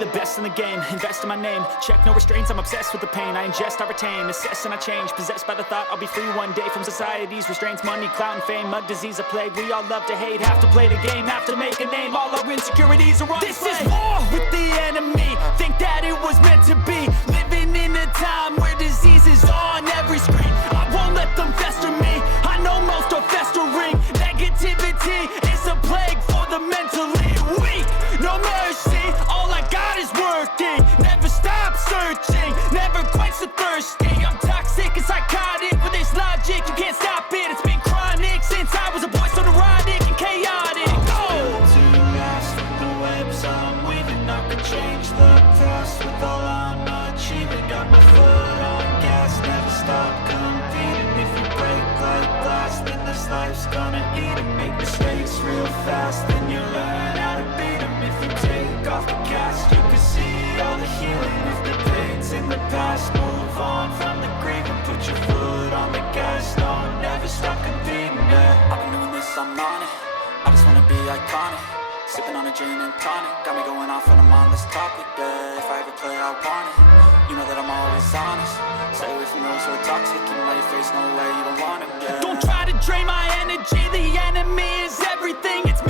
the best in the game, invest in my name. Check no restraints, I'm obsessed with the pain. I ingest, I retain, assess and I change. Possessed by the thought I'll be free one day from society's restraints. Money, clout and fame, mud, disease, a plague. We all love to hate, have to play the game, have to make a name. All our insecurities are on This is war with the enemy. Think that it was meant to be. Living in a time where disease is on every screen. I won't let them fester me. I know most are festering. Negativity is a plague for the mentally weak. No mercy, all I got is working. Never stop searching, never quench the thirsty. I'm toxic and psychotic, with this logic you can't stop it. It's been chronic since I was a boy, so neurotic and chaotic. Built to last with the webs I'm weaving. I could change the past with all I'm achieving. Got my foot on gas, never stop competing. If you break like glass, then this life's gonna eat 'em. Make mistakes real fast, then you learn how to beat 'em. If you take off the cast, you can see all the healing. If the pain's in the past, move on from the grave and put your foot on the gas. No, never stop competing, yeah. I've been doing this, I'm on it. I just wanna be iconic. Sipping on a gin and tonic. Got me going off when I'm on this topic, yeah. If I ever play, I want it. You know that I'm always honest. Stay away from those who are toxic. Keep them out your face, no way, you don't want it, yeah. Don't try to drain my energy. The enemy is everything. It's